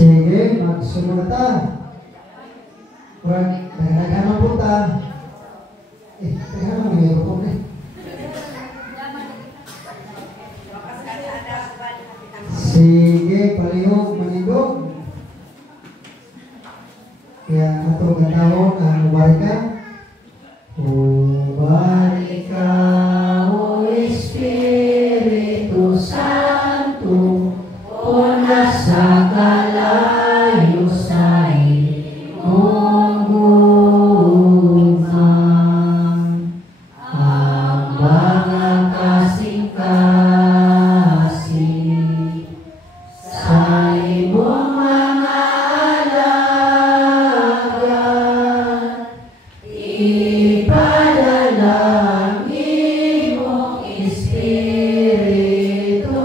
Sige, magsunod ta. Kurang, naghahanap po ta. Naghahanap mo yung po Sige, palihog, manindog. Kaya ato gatawon ang ubarika. Ubarika, O Espiritu Santo, o nasa kalayo sa iyong gugma, ang mga kasing-kasing sa imong mga alaga, ipadala ang imong Espiritu.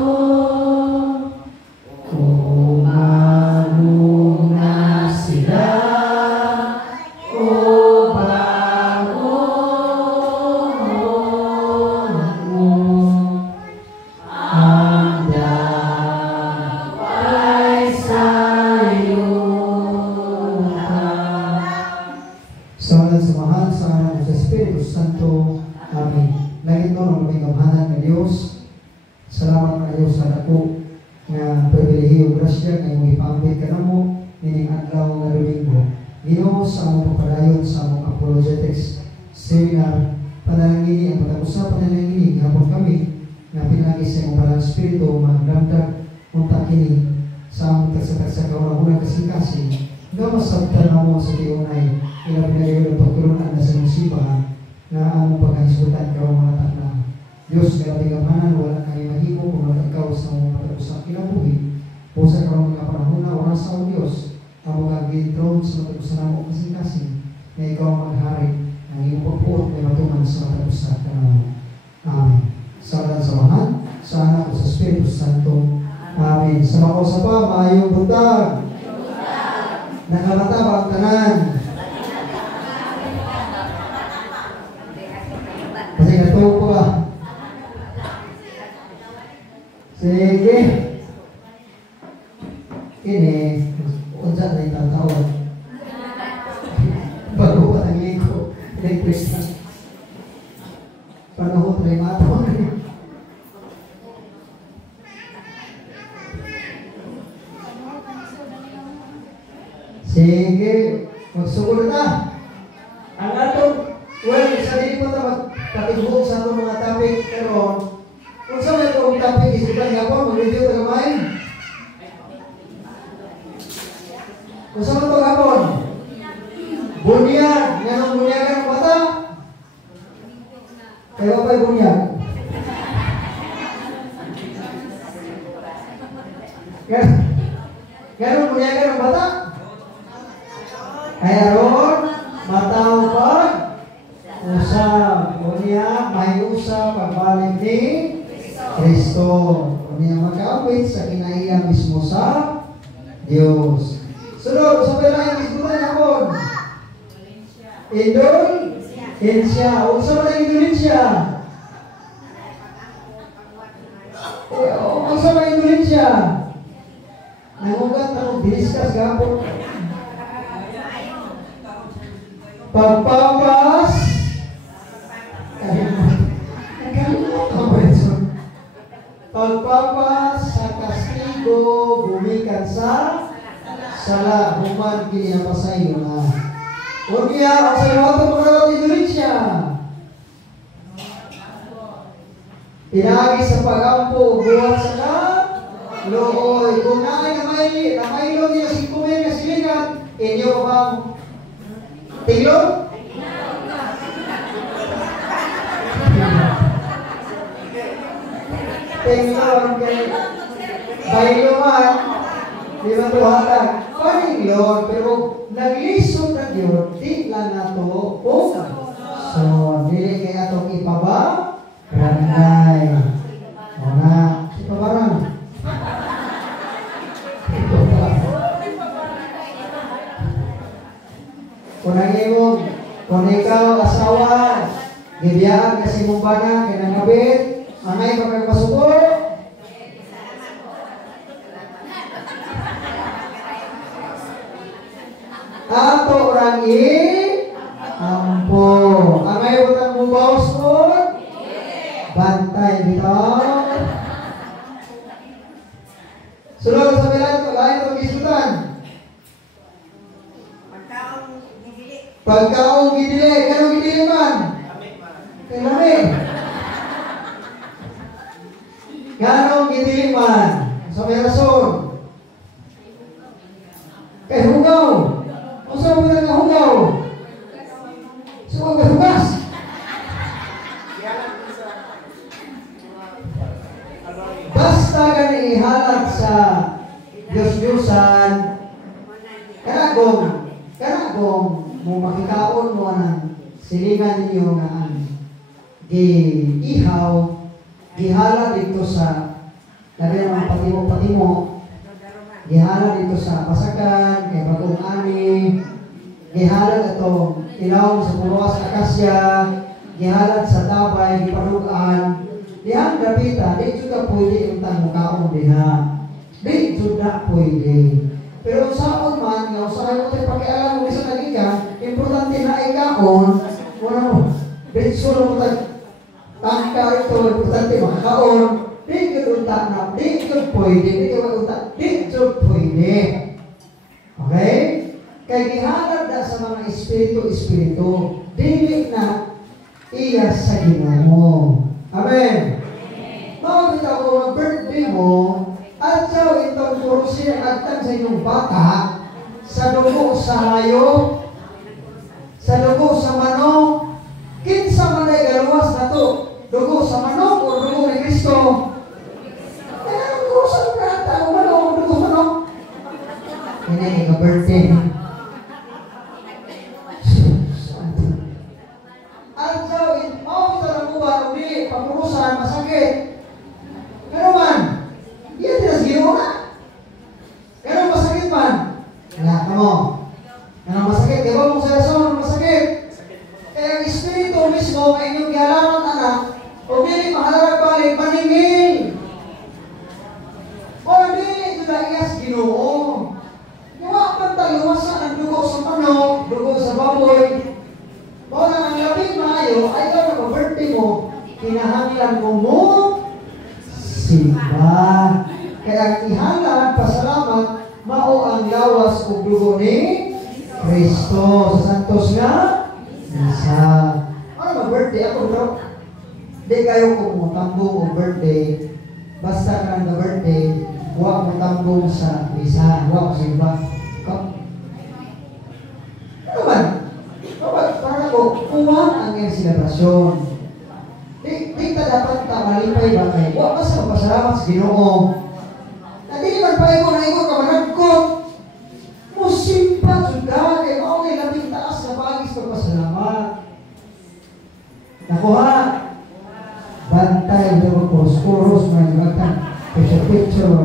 Umano na sila, o bangon mo, ang daway sa iyong Salamat sa mahal sa anak sa Espiritu Santo. Amen. Langit mo ang aming kamhanan ng Diyos. Salamat na Diyos sa dako nga pribilehiyo grasya nga imong ipambit ka namo nining adlaw nga Domingo. Ginoo sa among pagpadayon sa among apologetics seminar, panalangin ang pag-usap panalangin hapon kami nga pinagi sa imong Banal Espiritu magdamdag unta kini sa among tagsa-tagsa kauna-unang kasing-kasing nga masabtan namo sa tiunay ila pinayo ng pagtulunan na sa musiba nga among pagkahisgutan karon mga takna. Diyos, grabe kamanan, wala kayo mahimo kung wala ikaw sa mga matag-usap kinabuhi. Pusa ka mga panahon na oras sa Diyos, ang mga gintron sa matag-usap mo kasing-kasing, na ikaw ang maghari, ang iyong pagpuot may matuman sa matag-usap kanabuhi. Amen. Salamat sa Mahal, sa Anak o sa Espiritu Santo. Amen. Sa mga usap pa, maayong buntag. Nakamata ba ang tanan? Kasi natuwa po ba? Sige. Ini, unsa na itang taon. Bago pa ang lingko. Request na. Panahon na yung matawag. Sige. Magsugod na. Ang atong, well, sa dili po na magpatibok sa atong mga topic karon. Kung saan may itong topic isipan nga po, mag-review ka naman. Kung saan ito kapon? Bunyag. Nga bunyagan ng bata? Kaya pa'y bunyag? Ganun bunyagan ng bata? Kaya ron, mataw pag usap. Bunyag, may usap, pagbalik ni Kristo. Niya magkaapit sa kinaiya mismo sa Diyos. Sunod, sa pala yung isbutan niya po. Indonesia. O sa pala Indonesia? O sa pala Indonesia? Nangugat na diniskas gapon. Pagpapas. Pagpapas sa kastigo bumikan sa sala human kini napasayo na. Unya ang sa iwato mga Indonesia. Pinagi sa pagampo buhat sa ka looy. Kung namay lo niya si kumen nga silingan inyo bang tinglo? Tinglo kay baylo man di ba tuhatag paninglo pero naglisod na yun di lang nato o so dili kay atong ipaba ranay o na ipabarang kung ikaw asawa gibiyaan kasi mong bana kinangabit angay pa kang pasubor orang ampo. Ang may utang mo bawas mo? Bantay dito. Sulod sa bilang ito, lain ito gisutan. Pagkaong gidili, kanong gidili man? Kay lamig. Kanong gidili man? Sa may rason. Kay hugaw. O sa mga nga hugaw? Sa mga hugas. Basta gani ihalat sa Diyos-Diyosan, kanagong mo makikaon mo ng silingan ninyo na ang giihaw, gihala dito sa labi ng mga patimo-patimo, gihala dito sa pasakan, kay bagong ani, gihala ito ilaw sa puruas akasya, gihala sa tabay, gipalugaan, dihan dapita, di juga pwede untang mukaon diha. Di juga pwede. Pero saon man, nga usahay mo tayo pakialam mo isa nagikan, importante na ikaon, wala mo, bensuro mo tayo, tangka ito, importante makakaon, di ka unta na, di ka pwede, di ka unta, di ka pwede. Okay? Kaya gihanap na sa mga espiritu, dili na iya sa Ginoo. Amen. Makakita ko ang birthday mo, at so itong kurusin agtang sa inyong bata, sa dugo sa hayop, sa dugo sa manok, kinsa man ay galuwas na to, dugo sa manok o dugo ni Kristo. Kaya ang dugo sa bata, o manok o dugo sa manok. Hindi ka birthday. At so, ito na mo ba, hindi, papurusan, masakit. Pero man, yan din ang gino na. Pero masakit man. Wala ka mo. Ano masakit? Di ba mong sa rason, masakit? Kaya ang espiritu mismo ay inyong gihalaman anak, o dili mahalarag balik, maningil. O dili, ito na iyas Ginoo. Gawa man taluwasan ang dugo sa manok, dugo sa baboy. O na ang labing maayo, ay ikaw na birthday mo, kinahanglan mo simba. Kaya ang ihalan, pasalamat, mao ang lawas o dugo ni Kristo. Sa santos nga, nasa. Ano ba birthday? Ako bro, di kayo kung mutambong o birthday, basta ka ng birthday, huwag mutambong sa isa, huwag sa iba. Ano man? Para ko, kuwang ang iyong selebrasyon. Di ka dapat malipay ba kayo? Huwag mas magpasalamat sa Ginoo. Hindi man pa ikaw na ikaw ka managkot. Musimpa suda, kaya maunay labing taas na bagis magpasalamat. Nakuha, bantay ang mga kuros-kuros na yung picture-picture.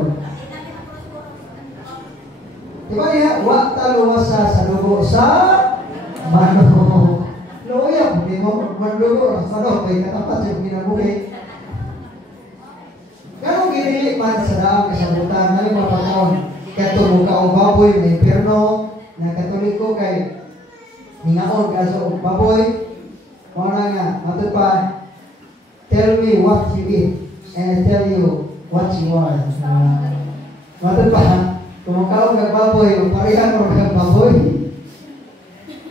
Diba niya, huwag taluwasa sa dugo sa manok. Loya, hindi mo manlugo sa manok, may katapat yung ginabuhi. Ganong ginili man sa daang kasabutan, na yung mapanoon, kaya tumuka o baboy, may impirno, na katoliko kay hingaon kaso o baboy, mga nga, matod pa, tell me what you eat, and I tell you what you want. Matod pa, tumuka o kag baboy, o parihan o kag baboy,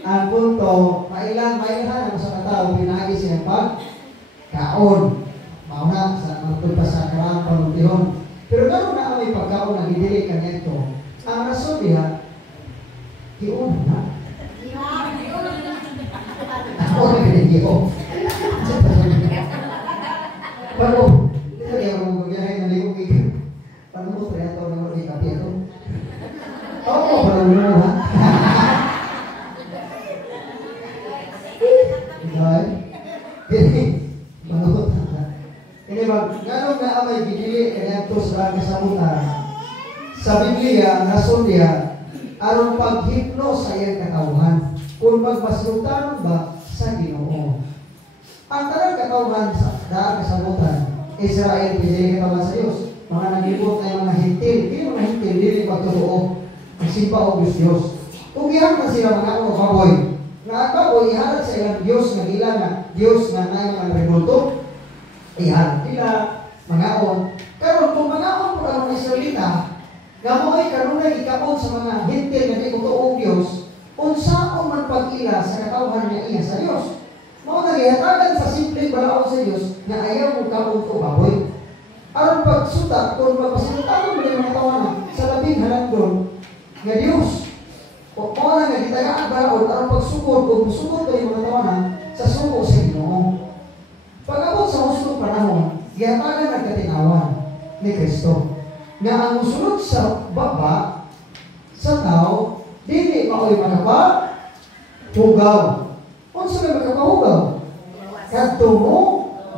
ang punto, mailan ang sa katao, pinagi siya pag-kaon. Mauna, sa matod pa sa karang panuntiron. Pero gano'n na kami pagkaon na gidili ka nito, ang rason niya, iyon na. Ako na pinag-iyon. Pero, ito kaya kung magyahay na liwag ikaw. Paano mo, 3 taon na mag-ikapi ito? Oo, pala mo na, ha? Ini bang, ganun na amay gidili kaya ito sa kasamutan. Sa Biblia, nasun dia, aron paghipno sa iyang katawhan, kung magmaslutan ba sa Ginoo. Ang tanang katawhan sa daang kasamutan, Israel, pinili katawhan sa Diyos. Mga nagibot na yung mga hintil, hindi mga hintil, hindi pagtotoo, ang simpa o Diyos. Kung ihanan sila mga baboy, na baboy, ihanan sa ilang Diyos nga nila na Diyos nga na mga rebulto, ihanan nila, mga on. Karon kung mga on po ang mga Israelita, nga mo ay kanunay ikaon sa mga hintil nga di kutuong Diyos, unsaon man pag-ila sa katawhan niya iya sa Diyos. Mao nagihatagan sa simpleng balaod sa Diyos na ayaw mo kaon to baboy. Aron pagsuta kung magpasinutagon mo ng mga tawanan sa labing halandon nga Diyos. O na nga gitagaan balaod aron pagsugod kung musugod ko yung mga tawanan sa suko sa Ginoo. Pag-abot sa hustong panahon, gihatagan ang katinawan ni Kristo nga ang musulod sa baba sa tao dili mao'y makapa hugaw. Unsa may makapahugaw? Kadto mo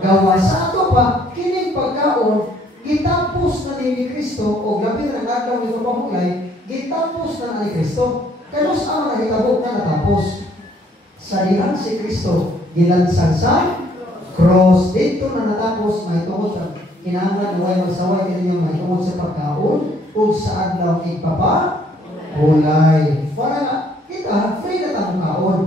gawa sa ato pa kining pagkaon gitapos na ni Kristo o labi na nagadaw ni pamulay gitapos na ni Kristo. Kaya mas ang nahitabok na natapos sa dihan si Kristo gilansang sa cross dito na natapos mahitungod sa kinahanglan uway magsaway kini yung mahitungod sa pagkaon ug sa adlaw igpapa hulay. Para nga kita free na tayong kaon.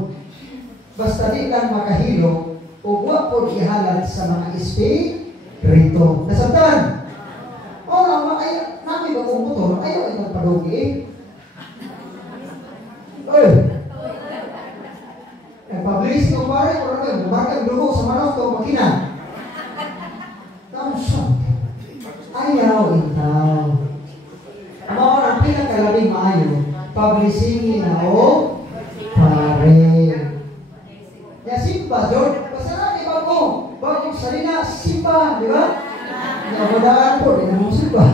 Basta di lang makahilo o wa po ihalad sa mga espiritu. Nasabtan? O ay namin ba kung motor, ayaw ay magpadugi eh. Oy! Nagpabilis ko pare, kung ano bumakang dugo sa manok o makina. Ayaw itaw. Mga ang pinakalabing maayo, publishing na o pare. Ya simba, John. Basta di ba ko? Bagong salina, simba, di ba? Namadaan po, di naman simba.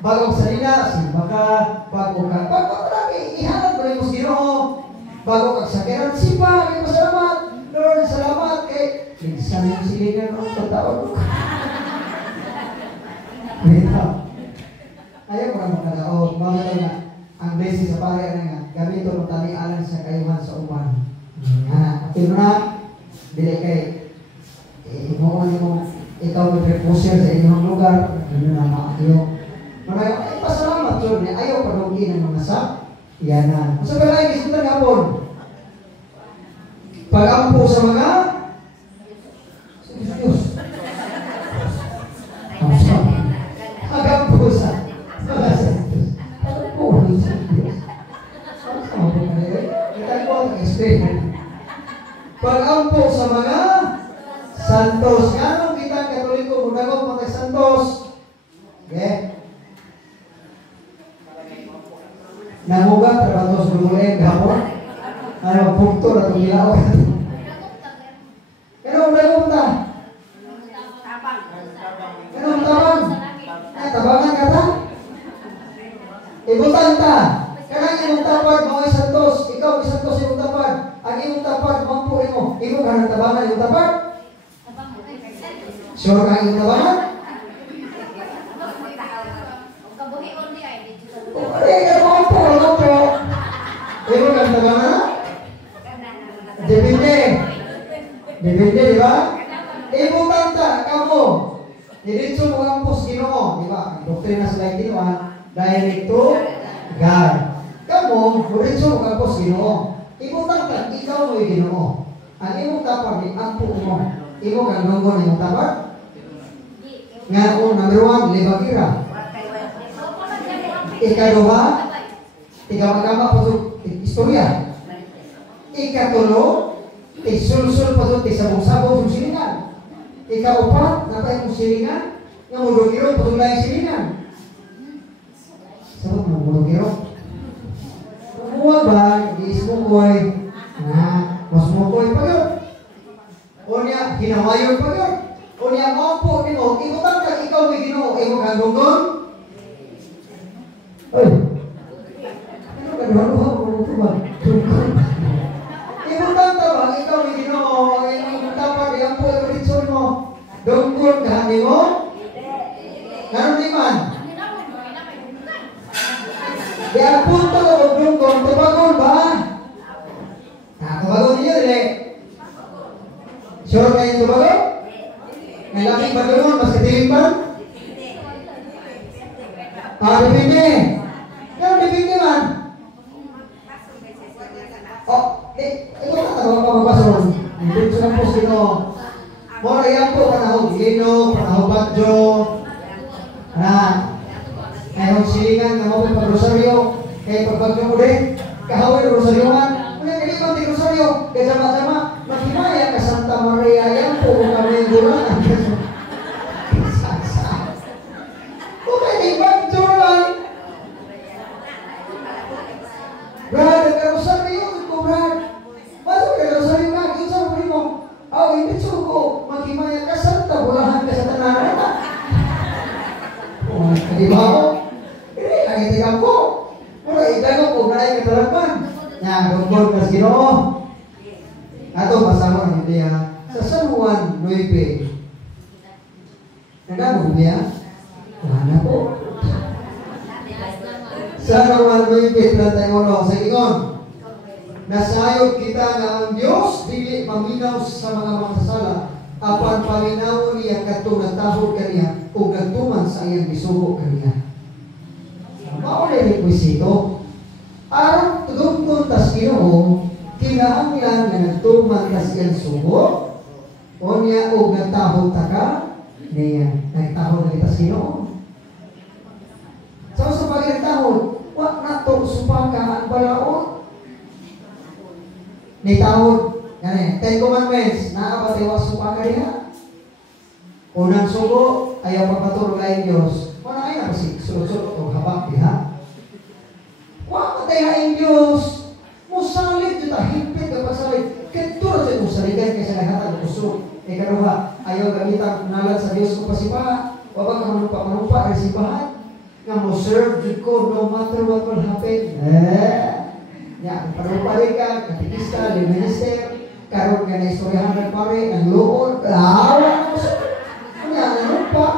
Bagong salina, simba ka. Bago ka, ihanap mo rin mo Ginoo. Bago kagsakiran, simba, may pasalamat. Lord, salamat kay minsan yung silingan ng tataon. Ayaw ko na makadaot. Mga ito na, ang blessing sa pare na nga, gamito ng talialan sa kayuhan sa uman. Pero na, dili kay ikaw mag-reposer sa inyong lugar, ano na maayo. Ay, pasalamat yun, ayaw palugi ng mga sakyanan. Sa balay, kisundan hapon, pag-ampo sa mga Diyos. Pag-ampo sa mga pag-ampo sa Diyos. Kita ko ang experience. Pag-ampo sa mga santos. Ganong kita Katoliko, mudagog mga santos. Okay? Namugat, trabatos lumuleng, gapon. Ano, pukto na itong ilaw. Kano, mudagog ta? Kano, tabang? Ay, tabangan ka ta? Ibutan ta. Kanang imong tapad, mga santos. Ikaw, santos imong tapad. Ang imong tapad, mampuin mo. Imo ka ng tabangan, imong tapad? Sure ka imong tabangan? Mampu. Imo ka ng tabangan? Depende, di ba? Imo kanta, kamo. Diretso mo ang pos Ginoo, di ba? Doktrina sa lain din, direct to God. Kamo, diretso mo ang pos Ginoo. Imo kanta, ikaw mo yung Ginoo. Ang imo tapad, ang po mo. Imo kang nunggon yung tapad. Nga o, number 1, libagira. Ikaduha, ikaw-agama pa ito, istorya. Ikatulo, isulsul pa ito, isabong-sabong yung silingan. Ikaupat, napay mong silingan, nga mudugiro, patulay silingan. Sabot mo, mudugiro. Kumuha ba, i-smukoy, mas smukoy pa yun. O niya, hinawayon pa yun. O niya, mampu, di mo, ibutan ka, ikaw may Ginoo, imo kang dunggon. Ay, ano ka, haluha mo ito ba? Ibutan ka ba, ikaw may Ginoo, imo tapad, iyang po, imo ritson mo. Dunggon ka, di mo? Nanon di man? Di ang punto ka kung dunggon, tubagon ba? Tubagon niyo, dili. Sure kayo tubagon? May lamig ba doon? Mas katiling ba? Depende. Pero depende man. ito na tawa pa magbasol. Dito sa post dito. Mora yan po, panahon Gino, panahon Badjo. Ngayon silingan na mo pag-rosaryo. Kaya pag-bagyo mo din, kahawin rosaryohan. Muna kailangan di rosaryo. Kaya sama-sama, maghimaya ka Santa Maria. Yan po kung kami yung gulangan. Okay, di Badjo naman. Brad, nagka-rosaryo ko, Brad. Masuk ka rosaryo ka, yun sa mga mo. Hindi suruh ko, maghimaya ka Santa, bulahan ka sa tanan. Di ba ako? Hindi, nangitigan ko. Mula, itanong ko, naay katalapan. Doon mas Ginoo. Ato, masama ng hindi ha. Sa San Juan 9. Nagano niya? Wala po. Sa San Juan 9:31, sa ingon. Nasayod kita na ang Diyos dili paminaw sa mga magsasala apan paminaw niya kadtong nagtahod kaniya o nagtuman sa iyang gisugo kaniya. Mao na requisito. Aron tudungkon tas Ginoo kinahanglan nga nagtuman tas iyang sugo o niya o nagtahod taka niya nagtahod na tas Ginoo. Sa pagkatahod wa nato supaka ang balaod ni tawod, yan Ten Commandments, nakapatiwas suka ka niya. Unang sugo, ayaw pagpatulog Diyos. Kung ay na kasi sulot-sulot o habak diha. Huwag matayain Diyos. Musalit dito, hipit ka pasalit. Kenturo sa itong saligan kaysa naghatag o kusog. Karuha, ayaw gamitan nalan sa Diyos kung pasipaha. Huwag ka manumpa, resipahan. Nga mo serve Diyos ko no matter what will happen. Ya, parupali ka, katikis ka, minister, karon ka na istoryahan ng pare, ng luod, wala mo sa nanumpa.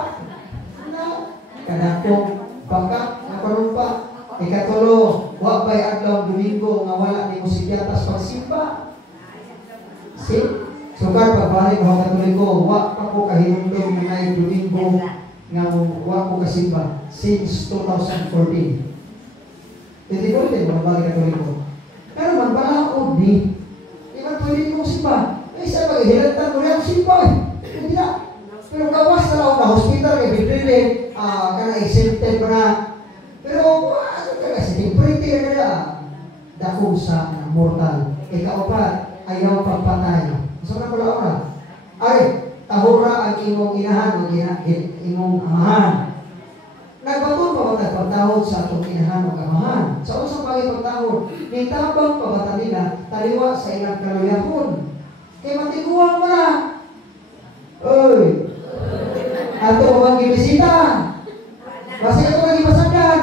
Kanakong baka, napanumpa. Ikatulo, wak bay adlaw Domingo, nga wala ni mo sigyatas pagsimba. Sugar pagbalik ko Katoliko, wak pa ko kahinundong na Domingo, nga wak ko kasimba, since 2014. Hindi ko rin, magbalik Katoliko. Pero magbalaod ni, iman pwede kong simba. Isa mag-ihilagtan mo rin ang simba Hindi na. Pero gawas na lang na hospital, ibigrilin, kana i-symptom na. Pero, ano ka kasi, pretty ka na. Dakong sa mortal. Ikaw pa, ayaw pagpatay. Saan na pala oras? Ay, tahura ang imong inahan o imong amahan. Nagbaton pa ba nagpagtahod sa atong inahan o amahan? Sa usang pagpagtahod, may tabang pa ba nila taliwa sa ilang kaluyahon? Kaya matiguan mo na. Uy! Ato ko bang gibisita? Basta ito nang ibasagan.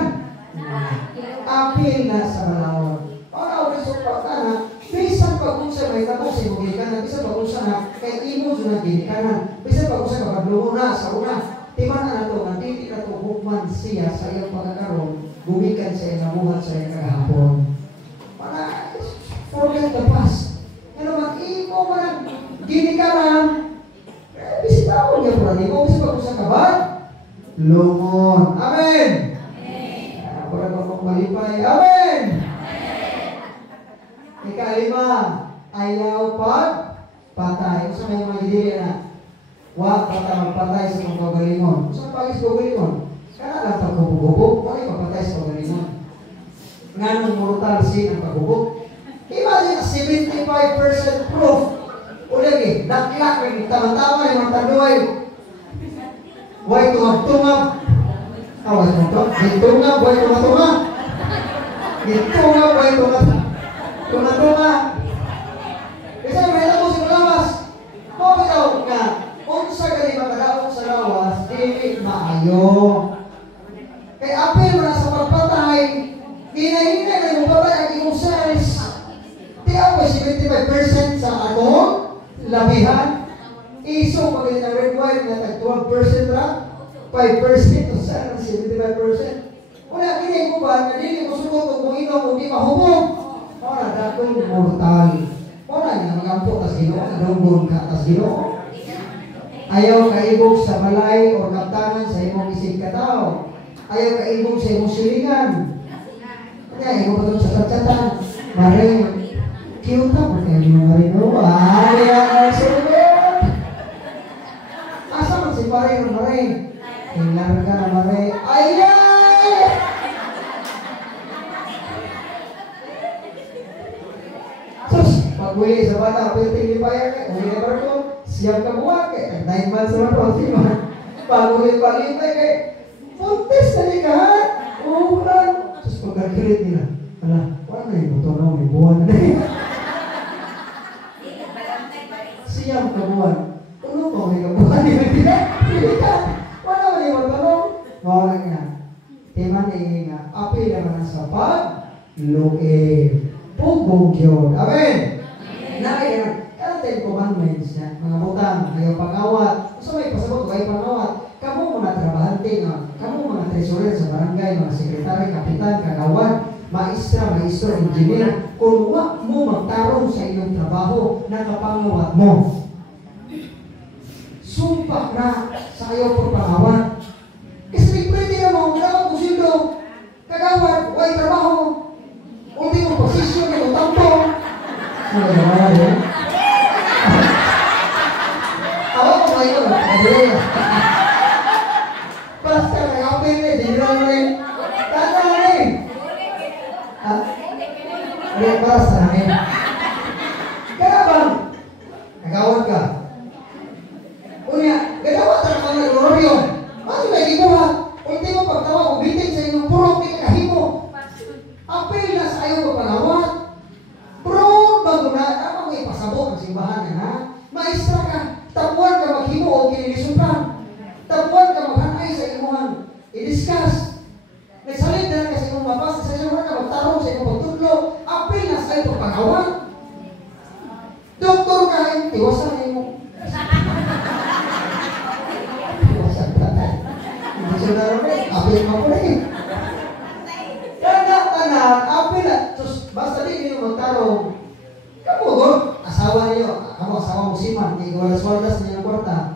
Apil na sa malawon. Para ako support ka na, bisan pag-unsa may tapos sa imong ginikanan, bisan pag-unsa na, kaya imo dyan ang ginikanan, bisan pag-unsa kapagluho na sa una, timan na ito, nanditi na ito hukman siya sa iyong pagkakaroon, bumikan sa iyong namuhat sa iyong kagahapon. Para, forget the past. Ano mag-imo mo ng ginikanan, bisita ako niya po na, imo bisa pag-unsa ka ba? Lumon. Amen! Para kong malipay. Amen! Ikalima, ayaw patay. Sa may magdili na, wag patay sa mga pagalingon. Saan pagis pagalingon? Kaya lang pagkubog-bubog, wag ipapatay sa pagalingon. Nga nung mortal sin ang pagbubog. Imagine, 75% proof. Ulang naklak, tama-tama yung mga taluay. Huwag tungab-tungab. Awas mo ito. Gitungab, huwag tungab-tungab. Gitungab, huwag tungab-tungab. Kasi may ito si Malawas. Mabitaw nga, kung sa gali makadawag sa lawas, dili maayo. Kaya apel mo na sa pagpatay, hinahinay na yung patay ang iyong cells. Di ako 75% sa alcohol, labihan, iso pag na red wine na tag 12% lang, 5% o sana 75%. Wala, hindi ko ba, nadili ko sugot kung inom, hindi mahubog. Wala, dakong mortal. Wala nga, magampo tas Ginoo, nadunggon ka tas Ginoo. Ayaw kaibog sa balay o kaptanan sa imong isig katao. Ayaw kaibog sa imong silingan. Kaya, ikaw pa doon sa tatsatan. Mare, cute na pag-uwi sa bata, pwede lipayan ka, uwi na barko, siyang kabuhan kay 9 months naman po, pag-uwi pag-lipay kay, puntis na ni kahat, ulan. Tapos pagkakilit nila, ala, wala na yung buto na, may buwan na rin. Siyang kabuhan, tulong ko may kabuhan, hindi ka, wala na yung tanong, mawala nga. Timan nga, apil naman sa pag-luib. Pugong yun. Amen? Nakay naman, Ten Commandments na, mga butang, ayaw pangawat. Gusto may pasabot, ayaw pangawat. Kamu mga trabahante nga, kamu mga treasurer sa barangay, mga sekretary, kapitan, kagawan, maestro, engineer, kung wag mo magtarong sa inyong trabaho, nakapangawat mo. Sumpak na sa ayaw pangawat. Kasi pwede na mo, dapat kusildo, kagawad, huwag trabaho. Ultimo posisyon ng utampo. Ano naman yun? Ako ko kayo na. Basta nag-apin na, di naman rin. Tata na rin. Hindi, basta na rin. Kaya bang, nagawad ka. Unya, gagawad ka naman nag-roryo. Ano na ibuhat? Ultimo pagtawa, ubitin sa inyong purok, di kakahimo. Apil na sa ayaw pagpangawat. Bro, bago na, tama mo ipasabot ang simbahan na ha? Maestra ka, tapuan ka maghimo o kinilisupan. Tapuan ka maghanay sa imuhan. I-discuss. Nagsalit na kasi kung mabasa sa imuhan ka, magtarong sa imuhan pagtudlo. Apil na sa ayaw pagpangawat. Doktor ka, tiwasan na imo. Tiwasan ka na. Hindi siya naroon, apil mo po na yun. Apil na, basta di nyo magtarong. Kamu doon, asawa niyo, kamu asawa musiman, di walas-walas niyo ng kwarta.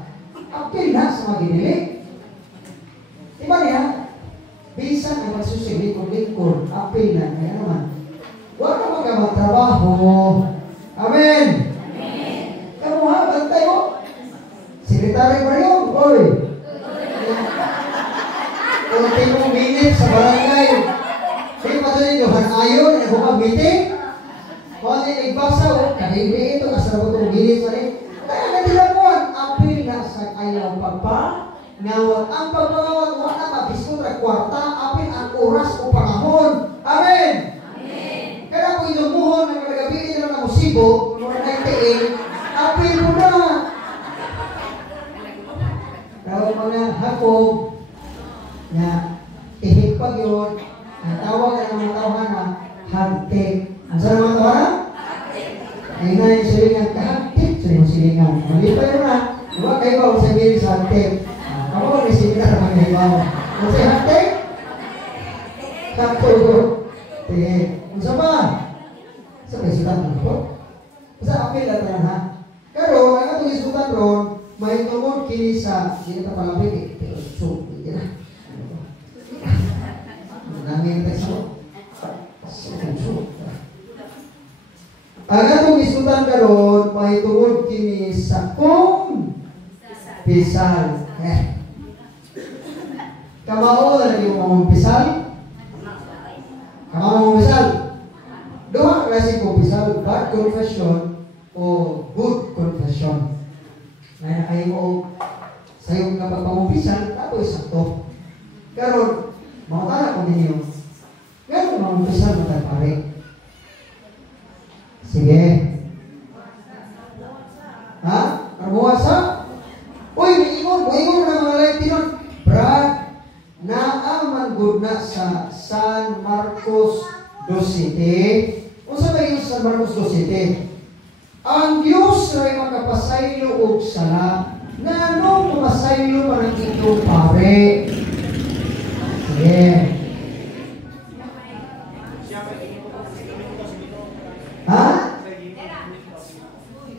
Apil na sa mga ginili. Diba niya? Bisan ang magsusilikod-likod, apil na, kaya naman. Huwag ka magtrabaho. Amen! Kamu ha, bantay mo. Sekretary pa rin, oy. Ultimong minute sa barangay. Kaya pa doon yung hanayon, yung bukang meeting. Kung ano yung nagbasa, kanili ito, kasarap ito, umilis pa rin. Kaya natilapuan, apil na sa ayaw pagpangawat. Ang pagpangawat, wala mabiskutra, kwarta, apil ang oras o panahon. Amen! Kaya kung inumuhon, nagagabiin nila ng musibo, kung mga 98, apil mo na. Kaya mga hakog, na ihigpag yun, ang tawag ng mga tawahan na hagtik. Ang saan mga tawahan? Ayun na yung silingan, kahagtik sa yung silingan. Malipay mo na, diba kayo ba kung sabihin sa hagtik? Ako ba may seminar na magkaibaw? Kung sa hagtik? Sakto. Sige. Kung sa ba? Sa kaisutan mo po? Sa apil na tayo ha? Pero, ang atong isutan ron, may tungkol kini sa, hindi na palapit eh. So, hindi na. Namin tayo sa ang atong isutan karon may tungod kini sa kumpisal. Kamao na yung kumpisal? Kamao kumpisal? Duha klase kumpisal, bad confession o good confession. Na kayo mo sa iyong kapag pangumpisal, tapos sakto. Karon makakala ko ninyo, gano'n mamumpisal matagpare. Sige. Ha? Armuasa? Uy, maingon na mga live tinon. Brad, naaman good na sa San Marcos 2:7. Unsa ba yung San Marcos 2:7? Ang Diyos ay makapasaylo og sala. Nganong pumasaylo pa ng itong pare? Sige. Ha?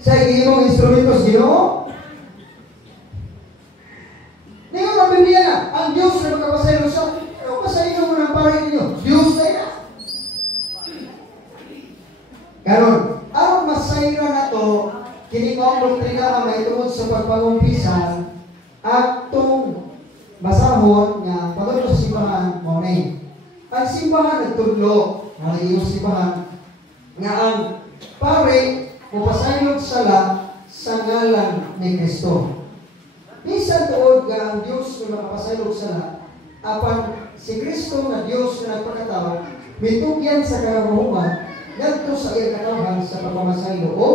Sa iyong instrumentos, Ginoo? Ngayon ang Biblia na, ang Diyos na magkapasaylo siya. Ano pasaylo mo ng pare ninyo? Diyos na yan. Karon, ang masaylo na to, kinikong doktrina na may tungod sa pagpangumpisan, atong basahon nga pagod sa simbahan mo na ang simbahan nagtudlo ang iyong simbahan nga ang pare Mupasaylo sala sa ngalan ni Kristo. Bisan tuod nga ang Dios nga makapasaylo sala, apan si Kristo nga Dios nga nagpakatao, mitugyan sa karahuman ngadto sa iyang katawhan sa pagpamasaylo o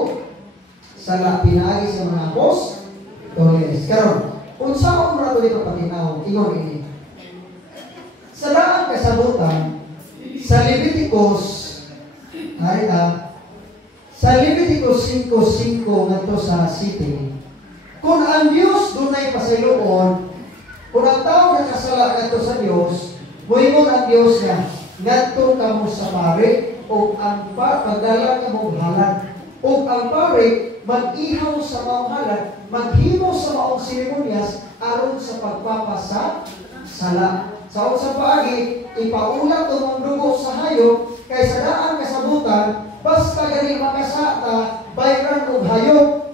sala pinaagi sa mga apostoles. Karon, unsaon mo nato dito patinaw, ingon ini. Sa daang kasabutan sa Leviticus, harita, sa Leviticus 5:5 ngadto sa 7, kung ang Dios dunay pasayloon, kung ang tao nakasala ngadto sa Dios, moingon ang Dios nga ngadto kamo sa pare o ang pagdala kamo halad o ang pare mag-ihaw sa maong halad, maghimo sa maong seremonyas aron sa pagpapasa sala. Sa unsang paagi, ipaulat o mong dugo sa hayop kay sa daang kasabutan, basta gani makasata, bayran o hayop.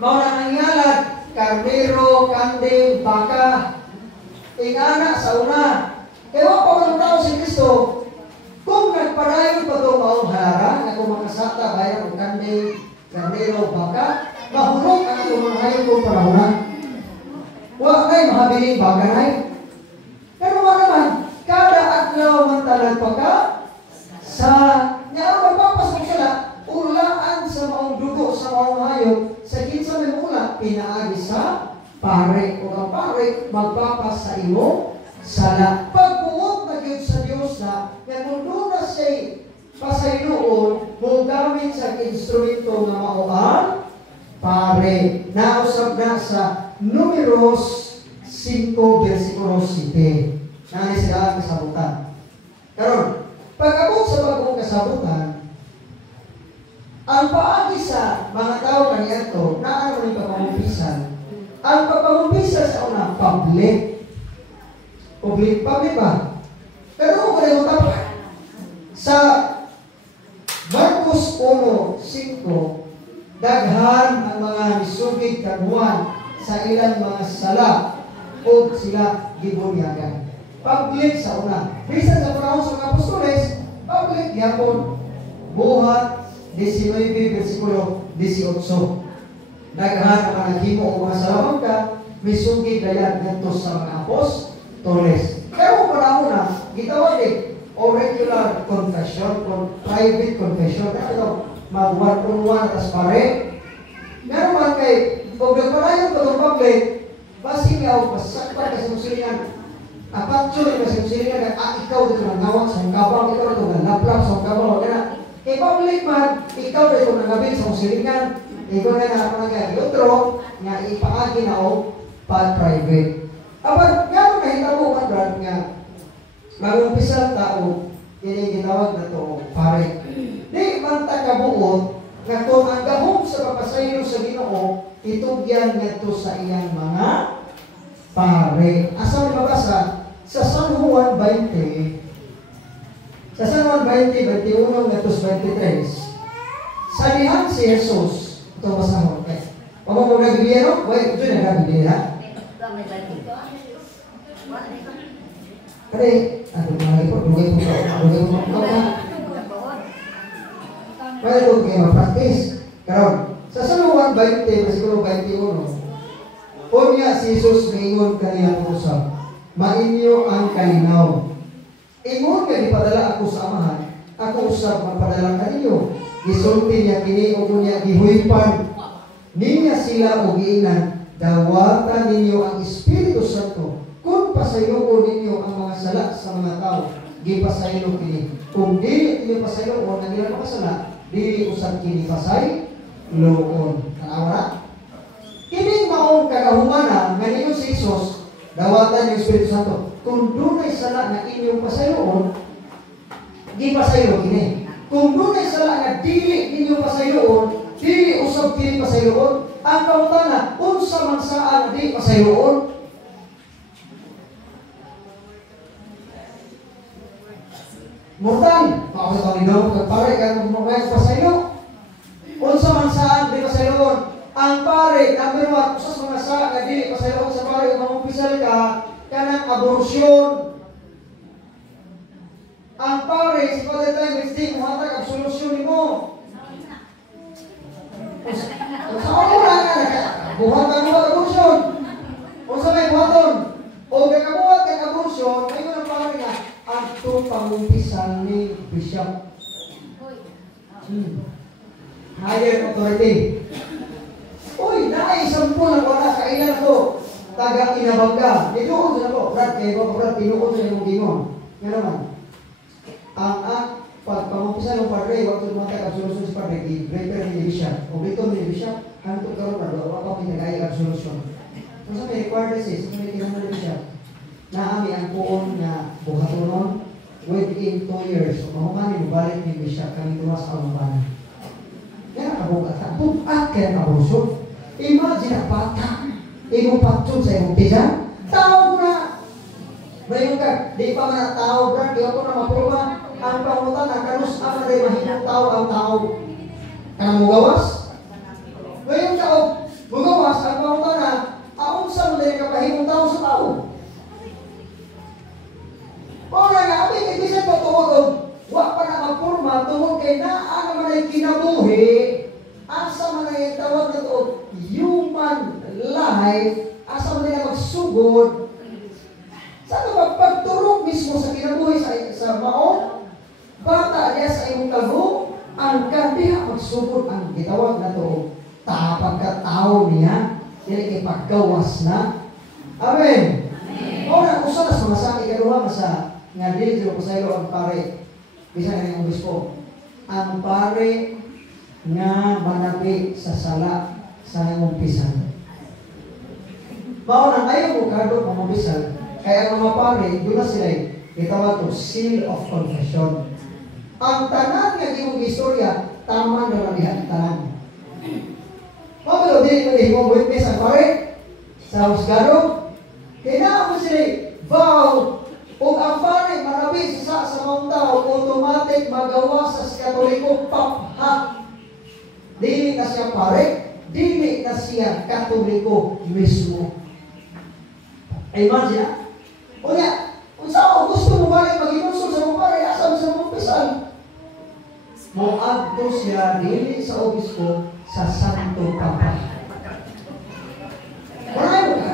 Mao na ang ngalad, karnero, kanding, baka, ingana sa una. Kaya pa man tao si Kristo, kung nagpadayon pa ito maong halara, na kung makasata, bayran o kanding, karnero, baka, mahulog ang itong mga hayop kong panahon. Wa kay mahabiling baganay. Pero wala naman, kada adlaw man talag pagka sa nga magpapasok sila, ulaan sa maong dugo sa maong hayop, sa kinsa may mula, pinaagi sa pare. O ang pare, magpapas sa imo sala. Pagbuot na gyud sa Dios na, nga kung doon na siya'y pasayloon, mo gamit sa instrumento nga maoan, pare. Nausap na sa Numeros 5, versikulo 7. Nani sila ang kasabutan. Karon, pag-abot sa bagong kasabutan, ang paagi sa mga tao kaniadto, na ano yung pagpamumpisan? Ang pagpamumpisan sa una, public. Public ba? Pero kung kayo tapat, sa Marcos 1:5, daghan ang mga misugid kaguan sa ilang mga sala o sila gibunyagan. Public sa una. Bisan sa panahon sa mga apostoles, public gyapon. Buhat 19 versikulo 18. Daghan ang mga naghimo o mga salamangka, misugid dayan ngadto sa mga apostoles. Pero panahon na, gitawag auricular confession, private confession. Ito, mag-one-on-one atas pare. Meron man kay, kung nagparayon pa itong public, basi nga, pasakpan ka sa musilingan, apatsuloy ka sa musilingan, ikaw dito ng ngawak sa kabang, ikaw dito ng laplap sa kabang, kay public man, ikaw dito ng ngabit sa musilingan, ikaw na ako na kaya yutro, nga ipaagi na o private. Apan, nga nakita mo man, Brad, nga, mag-umpisa tao, yun ginawag na to, pare. Di man takabuot, nga kung ang gahom sa papasaylo sa Ginoo, itugyan nga to sa iyang mga pare. Asa mabasa? Sa San Juan 20, sa San Juan 20, 21, nga to 23, salihan si Jesus, ito basahon. Pamo mo nagbibiya, no? Wait, ito na nagbibiya. Kaya, ano mga ipot, dugay po ka. Kaya ito kayo ma-practice. Karon, sa San Juan 20, versikulo 21, unya si Jesus ngayon kaniyang usap, mainyo ang kalinaw. Ingon nga ipadala ako sa amahan, ako usap magpadala kaninyo. Gisulti niya kini o niya gihuypan. Ninya sila o giinan, dawatan ninyo ang Espiritu Santo. Kung pasayloon ninyo ang mga sala sa mga tao, gipasaylo kini. Kung dili ninyo pasayloon ang ilang mga sala, dili usab kini pasayloon. Tanawa? Kini maong kagahumana nga ninyo si Jesus, dawatan yung Espiritu Santo. Kung dunay sala na inyong pasayloon, gipasaylo kini. Kung dunay sala nga dili ninyo pasayloon, dili usab kini pasayloon. Ang pangutana, unsa man saan di pasayloon? Mortal, makasal kang ino, pare, kaya magmamaya sa pasaylo. Unsa man saan di pasayloon? Ang pare, number 1, usas mga saan nga di pasayloon sa pare, mamumpisal ka, kanang abortion. Ang pare, si Father Time, di muhatag absolusyon ni mo. Sa una nga, buhat ang mga abortion. O sa may buhaton, o kakabuhat kang abortion, ngayon ang pare nga, ato pangumpisan ni Bishop. Higher authority. Uy, naay sampu na wala kailan ako. Taga inabangga. Ituon sa ako. Brad, kayo ba? Brad, tinuon sa imong gingon. Nga naman. Ang pagpangumpisan ng padre, wag ito mga taga-absolution sa padre, i-breaker ni Bishop. O dito ni Bishop, hantog karoon na, wala pa pinagaya absolution. So sa may requirements, sa may kinamang ni Bishop, naami ang puon na buhatonon within 2 years. So mahumanin mo, balik ni Bishop, kami tuwas sa alumbanan. Kaya nakabukat, bukat kaya nakabuson. Imagine ang bata, imong patsun sa imong tisan, tao na. Mayon ka, di pa man ang tao, Brad, di ako na mapurma. Ang pangutan na kanus ang rin mahimong tao ang tao. Kanang mugawas? Ngayon ka, mugawas, ang pangutan na, aon sa mga kapahimong tao sa tao. O nga, abing ibisan pa tuwag, wak pa na magpurma, tuwag kay naa naman ay kinabuhi, asa man ay tawag na to, human life, asa man nila magsugod, sa pagturog mismo sa kinabuhi sa maong, bata niya sa iyong tago, ang kandiha magsugod ang gitawag na to, pagkatao niya, dili ipaggawas na. Amen. O na, kung saan sa masakit karuha, masa nga dili ko sa ilo ang pare, bisa na yung obispo, ang pare nga manabi sa sala sa umpisan. Mauna ayaw mo kado pamumpisan, kaya ang mga pare, doon na sila itawag to seal of confession. Ang tanan nga imong istorya, tama na labihan tanan. Pablo, di mo imong witness ang pare sa husgado. Kaya mo sila vow, o ang pare manabi sa mga tao, automatic magawa sa Katoliko, papha. Dili na siya pare, dili na siya Katoliko mismo. Imagine, o niya, kung saan gusto mo balik mag-inusol sa mga pare, asa mo sa mga pisan. Moadto siya dili sa obispo sa Santo Papa. Wala mo ka,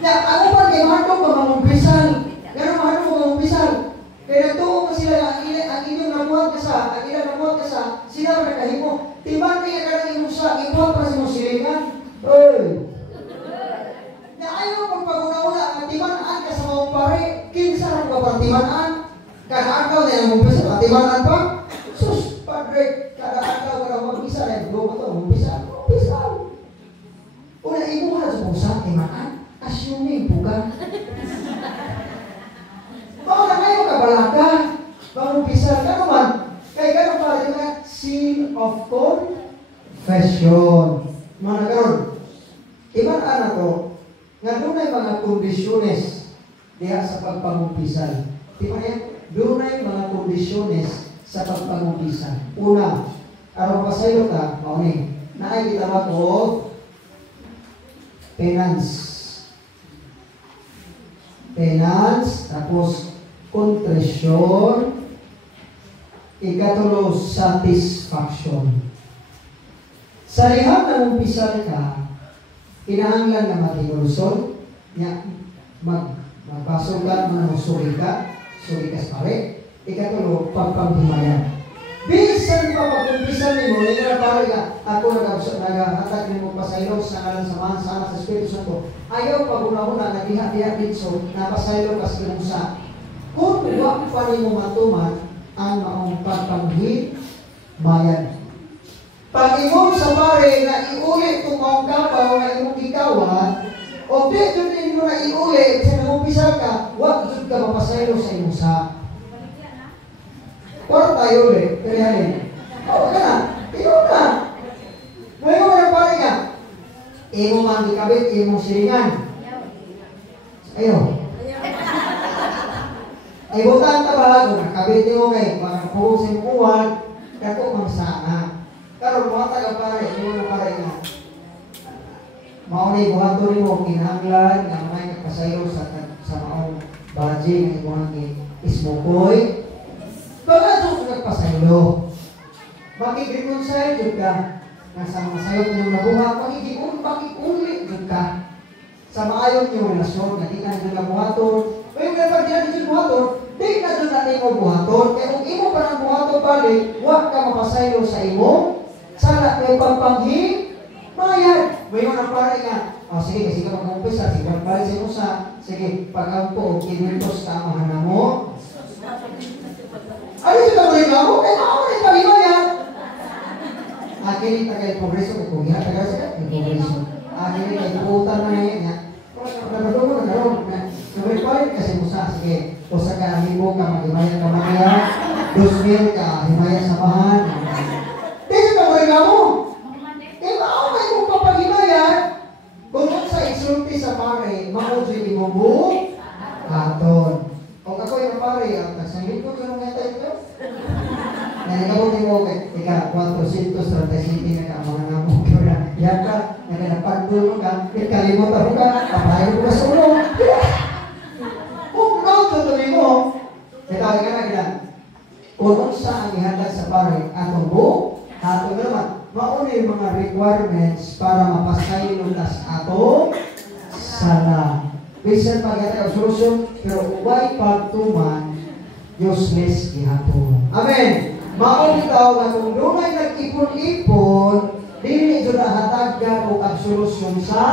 ya, ano pa kay Marco pa mamumpisan? Gano'n Marco pa mamumpisan? Kaya nagtuo pa sila ang inyong namuhat ka sa, ang ilang namuhat ka sa, sila na nakahimo. Timan niya ka ng inyong sa, ibuhat pa sa inyong silingan. Oy! Na ayaw kung pag-una-una, ang timanaan ka sa mga pare, kinsa na ka pa timanaan? Kada-agaw na yung mamumpisan, timanaan pa? Sus, Padre, kada-agaw ka na mamumpisan, ay buo ko ito, mamumpisan. Una, ibuhat sa pusa, timanaan. Assuming buka. Baka na ngayon kabalaka, pangumpisal ka naman, kaya gano'n pala yung seal of confession. Mga nagkaroon, ibang anak ko, nga doon ay mga kondisyones diya sa pagpangumpisal. Di ba yan? Doon ay mga kondisyones sa pagpangumpisal. Una, araw pasaylo ka, mauni, na ay itawag ko, penance. Penance, tapos contrition, ikatulo, satisfaction. Sa liham na umpisal ka, kinahanglan na matinulusol, magbasol ka, manusuri ka sa pare, ikatulo, pagpanghimayan. Bisan pa pag-umpisan ni mo, hindi na pare ka, ako nag-hatag ni mo pasaylo sa ngalan samahan sana sa Espiritu Santo. Ayaw pag-una-una, nag-diha-diha dito, napasaylo ka sa kinusa. Kung wak pa ni mo matuman, ang maong pagpanghimayan. Pag imong sa pare na iulit itong maong kapaw na imong ikawan, o dito din mo na iulit, sa nag-umpisal ka, wak dito ka mapasaylo sa imong sa. Para tayo ulit, kalihanin. Oo ka na, ikaw na. Ngayon mo na pare ka, imo mang ikabit, imong silingan. Ayaw. Ay, butaan ka ba? Kung nakabit mo kayo, parang puhusin kuwan, dako mang sana. Pero mga taga-pare, imo na pare ka. Maunay buhato rin mo, kinahanglan, na may nagpasayo sa maong baji, na imuhang ismukoy. Baka ito nagpasaylo. Makikreconcile ka. sa mga sayot niyong nabuhat, pakikulit ka sa maayon niyong relasyon, na di na nyo nabuhaton. O yung kapag di na nyo buhaton, di na nyo natin mo buhaton. Kaya kung imo pa ng buhaton balik, huwag ka mapasaylo sa imo, sana may pagpanghi, mayad. May mga pare nga, sige, kasi ka mag-umpisa, sige, pagpare sa usa, sige, pag-ampo, kinutos ka ang mahana mo. Ano yung tagalin ka mo? Kaya ako na ipalima yan. Akin yung tagal-progreso, kung hindi tagal sila, progreso. Akin yung tagal-putan na yan. Nabado mo na karoon. Nabalik kasi mo sa, sige, o sa kahimo ka, mag-himaya ka mamaya, 2,000 ka, himaya sa bahan. Dito ka mo mo. Eh, ako kayo kung papag-himaya, kung sa isulti sa pare, maudyo mo mo, aton. Kung ako yung pare, ang tagsangit ko, kung nga tayo ito? Nanikabutin mo, ika, 435 na ka, mga namo, yan ka, naganapagpulo ka, ikalimutan mo ka, kapayo mo ka sa ulo. Kung tutuloy mo, itawag ka na gina, kung saan ihandag sa pare, atong mo, atong naman, mauna yung mga requirements para mapasaylo tas ato sana. Bisan pagkata ang solusyon, pero ubay pagtuman, useless gihapon. Amen! Mauni daw na kung doon ay nag-ipon-ipon, dili ito nahatagyan o ang solusyon sa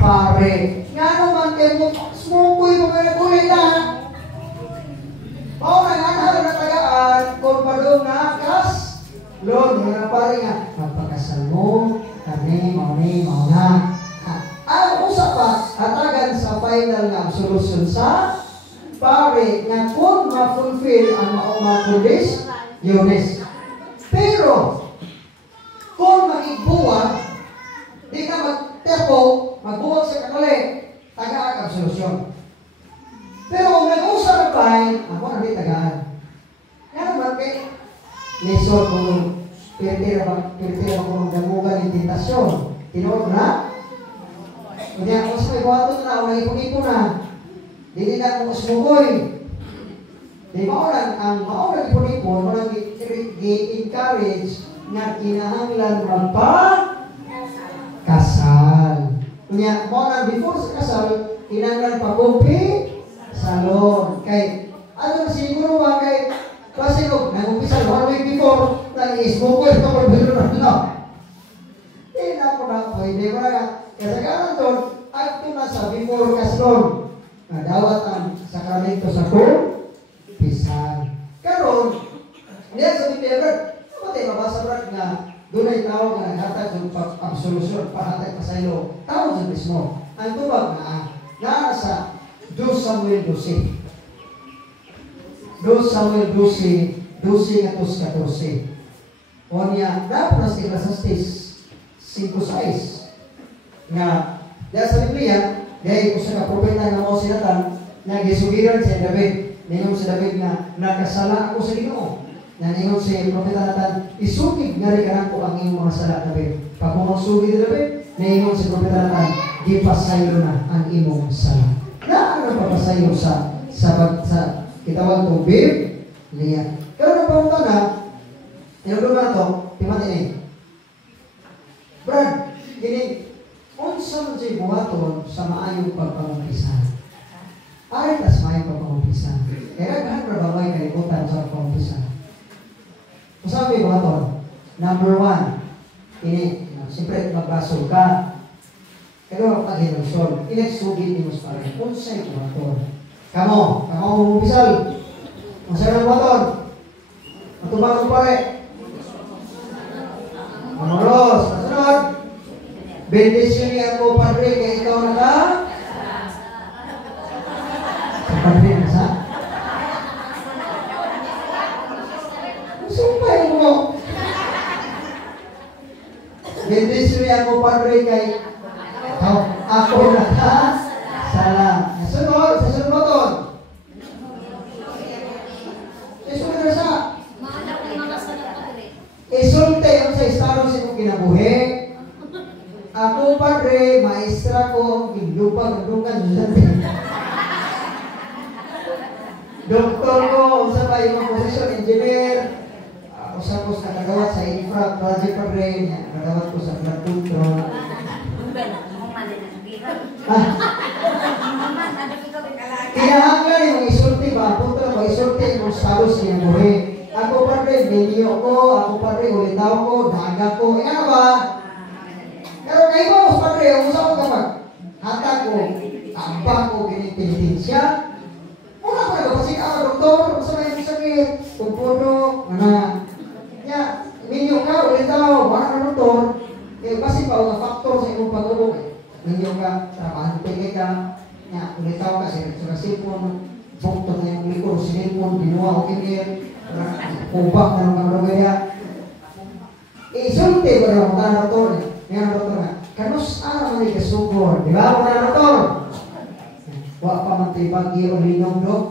pare. Nga naman kayo mo, smukoy mo nga nagulay na. Mauna nga na tagaan, kung padong nakas, Lord, mga pare nga, magpakasal mo, kami, mauna. Ang usap pa, hatagan sa final nga solusyon sa pare nga kung ma-fulfill ang mga yunis. Pero, kung mag-igbuwag, di ka magtepo, magbuwag sa kakali, tagaan ang solusyon. Pero kung nag-usap na pa, ako na di tagaan. Nga naman, lesson kung pirtira kung magdamugan yung tentasyon. Tinuod na? Kung ako sa may buhaton na, wala ipon-ipon na. Hindi na akong sumukoy. Di maulang, ang maulang ipon-ipon, walang i-encourage na kinahanglan magpa-kasal. Kanya, maulang before sa kasal, kinahanglan pa-kumpi salon. Kay, ano na siguro ba kay, kasi kung nag-umpisal 1 week before, nag-i-smukoy ito or bilo na. Hindi na ako na, pwede mo na. Kasagaran doon, at ito na sa before kaslon, na dawat ang sakramento sa kumpisal. Karon, hindi sa Biblia, kapatid, mabasa rin na doon ay tawag na naghatag ng absolusyon, pahatag pasaylo. Tawag sa mismo. Ang tubag na, nasa 2 Samuel 12. 2 Samuel 12, 12 at 14. O niya, dapat sa Ecclesiastes 5:6. Nga, dahil sa Biblia, dahil kung sa kapropeta nga mo sinatan, na gisugiran si David, ningon si David na nakasala ako sa Ginoo. Na ningon si propeta Natan, isugid nga rin ko ang iyong mga sala, David. Pag sugid David, ningon si propeta Natan, gipasaylo na ang imong sala. Na ano papasaylo sa kitawag itong Biblia. Kaya nang pamunta na, tinulog na ito, timatin Brad, gini, unsa man siya buhaton sa maayong pagpangumpisan. Ay, tas maayong pagpangumpisan. Kaya gahan ba ba may kalimutan sa pagpangumpisan? Kung sabi buhaton, number 1, ini, siyempre magbasol ka. Pero pag-hinusol, ineksugin ni mas pare, unsa yung buhaton. Kamo umumpisal. Unsa yung buhaton? Matubang ko pare. Mamoros, kasunod. Bendisyon niya ako, Padre, kaya ikaw na ka? Sa Padre na sa? Sumpay mo. Bendisyon niya ako, Padre, kaya ako na ka? Salam. Sunod, sa sunod moton. Isunod na sa? Isunod ang sa istaro sa kong kinabuhi. Ako, Padre, maestra ko, gindupag, gandungan, doktor ko, sa ba yung posisyon, engineer, usap ko sa kagawat sa infra project pa rin. Kagawat ko sa flood control. Kinahanglan yung isulti ba? Punta ba isulti yung status niya buhi. Ako pa rin, video ko, ako pa rin, ulitaw ko, daga ko. Ano ba? Pero kayo mo, pa rin, usap ko kapag hata ko, tambak ko, ginitin siya. Muna ko na, kasi doktor, gusto na yung sakit, pagpuno, ya, ninyo ka, ulitaw, wala na doktor. Kasi pa, ang faktor sa imong pag-ubog. Ninyo ka, trabahante ka, ya, ulitaw ka, sa sipon, bukto na yung likor, sinipon, binuha ko kinir, kubak na ng mga gaya. Isulti ko na mga doktor, nga doktor nga, kanus araw ni kasugor, di ba mga doktor? Wa pa man tayo pag-i o linong dok.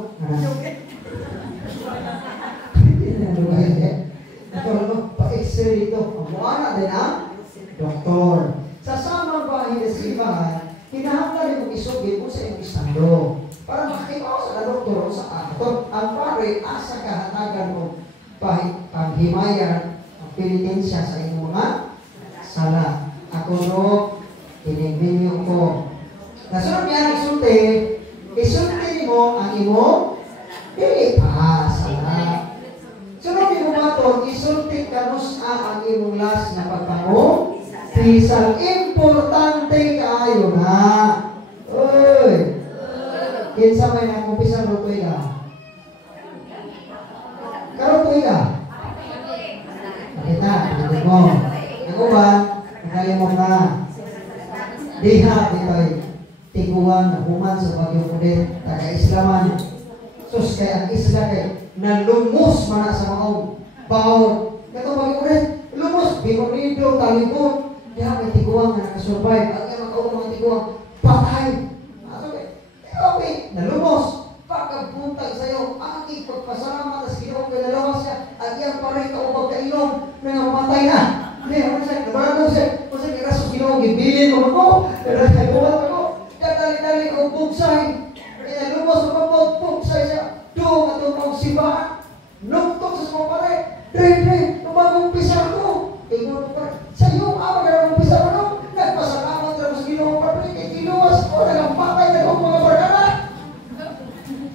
Pa-x-ray dito. Ang din ang doktor. Sa samang bahay na sibahan, hinahanglan yung isugin mo sa iyong istando. Para makakita ko sa doktor o sa aktor, ang pare, asa kahatagan mo paghimayan ang penitensya sa iyong mga sala. Ako no, pinigminyo ko. Nasunod niya, isulti mo ang imo dili pa sala. Sunod mo ba ito, isulti kanus ang imong las na pagpango pisang importante kayo na. Uy! Kinsa may nagkumpisang rutoy ka? Karutoy ka? Nakita, hindi mo. Ako ba, nakalimong na. Diha, dito'y tiguan na human sa Baguio Pudet, taga-Islaman. Sus, kaya ang isla kay nalumos man sa mga bawon. Ito Baguio Pudet, lumos, binurido, talibon. Diha, may tiguan na nakasurvive. Ang mga kaunang mga tiguan, patay. Okay, nalumos. Pagkabuntag sa'yo, ang ipagpasalamat sa Ginoo kay nalawas siya, at yan pa rin kaubag ka ilong na namatay na. Hindi, ano siya, nabarado siya. Kasi kiraso Ginoo, gibilin mo ako. Nagkagulat ako. Dali-dali ko bugsay. Kaya lumos ako, bugsay siya. Doon at doon sibaan. Nugtog sa mga pare. Dre, umag-umpisa ko. Tingnan mo pare. Sa iyong awa na umpisa ko no. Nagpasalamat na sa Ginoo pare. Kaya kinuwas ko, nagampatay na ako mga barkada.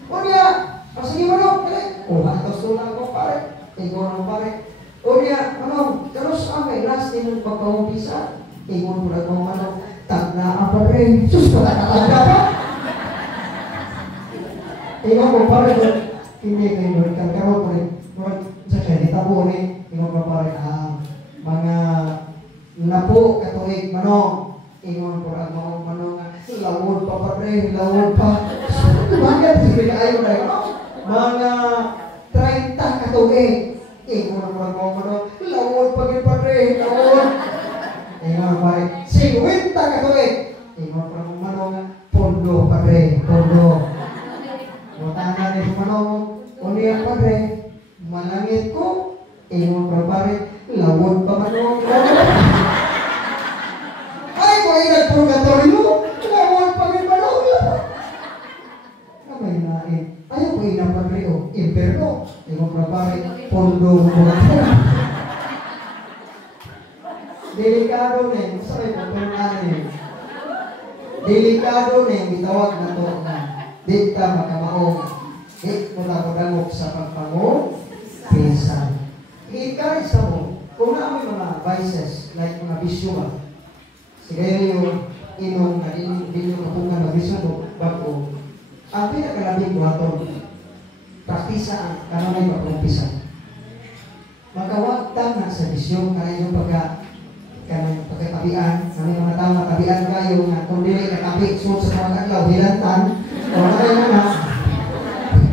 O niya, sige mo no. Hatos doon ako pare. Tingnan mo pare. O niya, terus may last din ng pagkaumpisa. Tingnan mo na mga tagna apa rin. Sus, pagkakatagda pa. Tingnan mo pare. Hindi kayo berikan karon po rin. Sa kredita po rin. Tingnan mo pare ang mga napo katuig manong. Tingnan po ang mga manong lawod pa pa rin. Lawod pa. Bakit? Sige kayo na yun. Mga 30 katuig. Tingnan po ang mga manong lawod pa rin pa rin. Lawod. Tingnan mo pare. 50 katuig. Tingnan po ang mga manong pondo pa rin. Pondo. Mutana rin manong. Ulihan pa rin. Malangit ko. Tingnan po pare. Lawod pa manong. Ay, kung inag-purgatorio. Lawod pa rin manong. Kamay nain. Ayaw ko inapagrio. Imperno. Tingnan po pare. Pondo po. Delikado na yun. Sorry po, pero delikado na yung bitawag na to na di ka makamaong. Di mo na magangok sa pagpango. Pinsan. I-encourage na mo. Kung na may mga vices, like mga visual, sige yung inong na inyong kapungan na visual bago, ang pinakalabing buhaton, praktisa ang kanamay pag-umpisan. Magkawagtang na sa visyon, kaya yung pagkatabian, may mga tao natabian kayo nga kung dili katabi, so sa mga adlaw, hilantan, o na kayo na,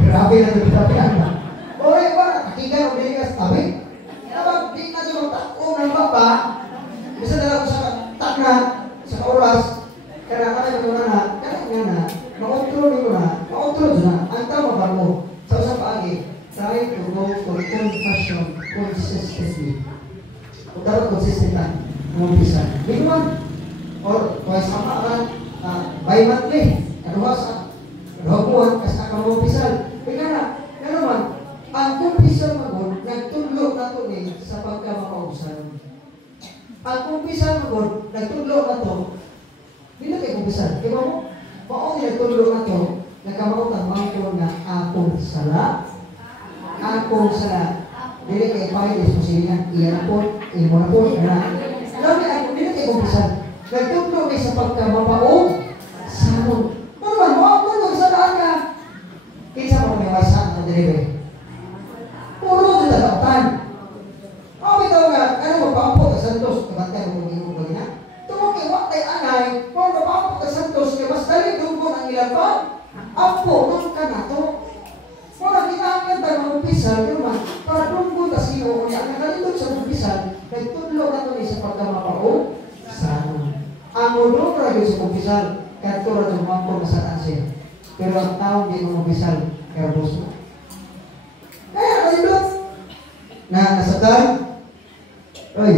grabe na ito tabian na. O rin ba, nakikigan o dili ka sa tabi? Kapag di na siya magtakong ng baba, bisa na lang sa takna, sa kauras, kaya kaya ko na, makontrol na, ang tama ba mo, sa usap paagi, try to go for confession consistently. Kung dapat consistent na, umpisa. Minuman, or twice a month, bi-monthly, kaduha buwan, kasi akamumpisa. Kaya na, naman, ang kumpisal magun, nagtulog na ito nagtudlo na to, hindi kayo kumpisan. Kaya mo, maong nagtudlo na to, nagkamautan mangko na akong sala. Akong sala. Dili kayo pahit, isposinya, iyan po, imo na po, Labi ako, hindi kayo kumpisan. Nagtudlo kayo sa pagkamapaong sanong. Ano ba, maong sa daan ka? Kinsa mo may waisan na delivery. Puro sa dalawatan. Bitaw nga, ano mapampo ka Santos, kabantay mo kung imo bagina. Tungkol kay Watay Anay, kung mapampo ka Santos, kaya mas dali dungkon ang ilang pa, apo, doon ka na to. Kung kinahanglan tayo mag-umpisan, yun man, para dungkon ka sino, kaya nakalindot sa umpisan, nagtudlo na to sa pagkamapao, sana. Ang mundo ka rin sa umpisan, kahit ito rin sumampo na sa siya. Pero ang tao hindi mo umpisan, kaya buso. Kaya nakalindot. Na nasatan, oy,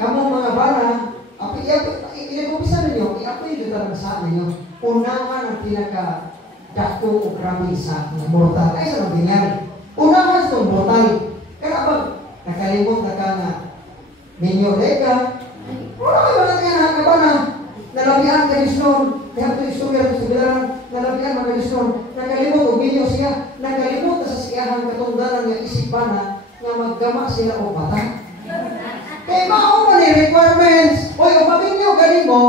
kamu mga bana, i-umpisa ninyo, i-apoy nyo talaga sa ninyo, unahan ang pinaka-dako o krami sa mortal. Ay, sa magingyan. Unahan sa mortal. Kaya ba, nakalimot na ka nga, ninyo, Reka, wala kayo na nga na bana, nalabihan ka Lisnon, kaya ito istorya ito sa nalabihan mga Lisnon, nakalimot o ninyo siya, nakalimot na sa siyahan katungdanan ng isip bana, nga maggama sila o bata. Kaya mao man ni requirements. Oy, upamin nyo galing mo,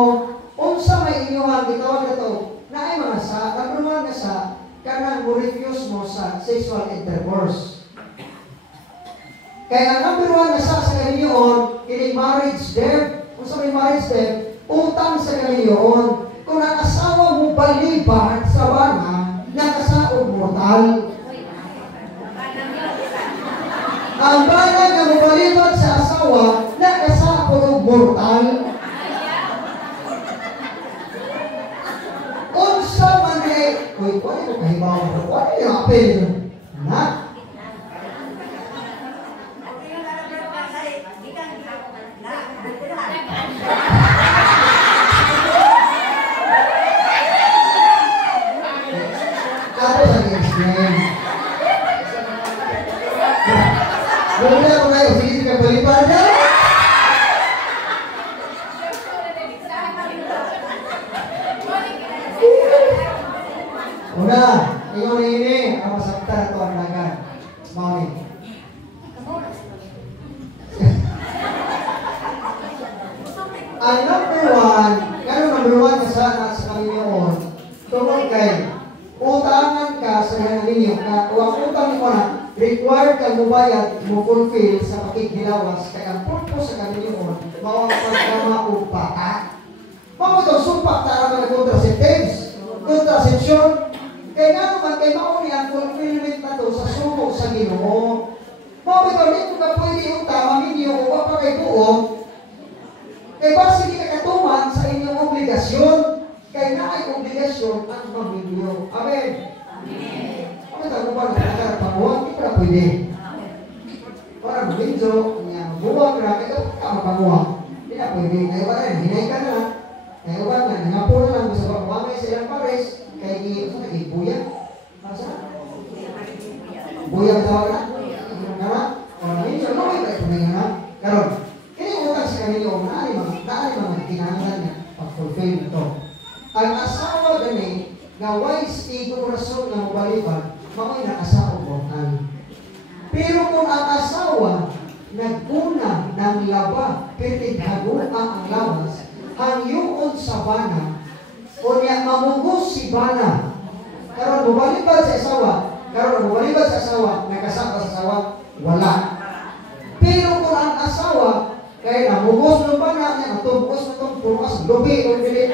unsa may inyong gitawag na to, na ay mga sa, nagruman na sa, kanang mo refuse mo sa sexual intercourse. Kaya ang number one na sa kaninyoon, kini marriage debt, unsa may marriage debt, utang sa kaninyoon. Kung nakasawa mo baliban sa bana, nakasaog mortal. Ang bana nga mabaliban sa asawa, nakasapod og mortal. Unsa man eh, uy, wala ko kahibaw, wala yung apel nyo. Na? Ako sa explain. Wala ko ngayon, sige ka balipan na. Una, ingon ini, ang masaktan ito ang lagan. Mami. Ang number one, sa Panginoon, tungkol kay, utangan ka sa ninyo, na uang utang mo na, required ka mo bayad, mo fulfill sa makikgilawas, kaya ang purpose sa Panginoon, mawang pagkama o bata. Mamo itong sumpak tara mga contraceptives, contraception, kaya nga naman, kay mauni ang fulfillment na to sa sumok sa Ginoo. Mamo itong, hindi ko na pwede utang, maminyo, o wapa kay buong, kaya ba sige kakatuman sa inyong obligasyon, kaya na ay obligasyon ang maminyo. Amen. Amen. Ano tayo ba na panguwag? Hindi ko na pwede. Para maminyo, buwag na, kaya ka mapanguwag. Hindi na pwede. Kaya ba rin, hinay ka na. Kaya ba nga, nangapo na lang sa pagmamay sa ilang pares, kaya buya. Masa? Buya ang tawag na? Kaya o maminyo, no, ito ito na yun ha. Karon, kaya utang sa kanila, naari mga kinangan niya pag-fulfill ito. Ang asawa gani, nga wise igong rason na mabaliban, mamoy nakasaog mortal. Pero kung ang asawa naguna ng laba, pitighaguan ang lawas, hangyuon sa bana, o niya mamugos si bana. Karon mabaliban sa asawa, nakasawa sa asawa, wala. Pero kung ang asawa, kaya namugos ng bana niya, natubos na itong pumas, lubi, o dili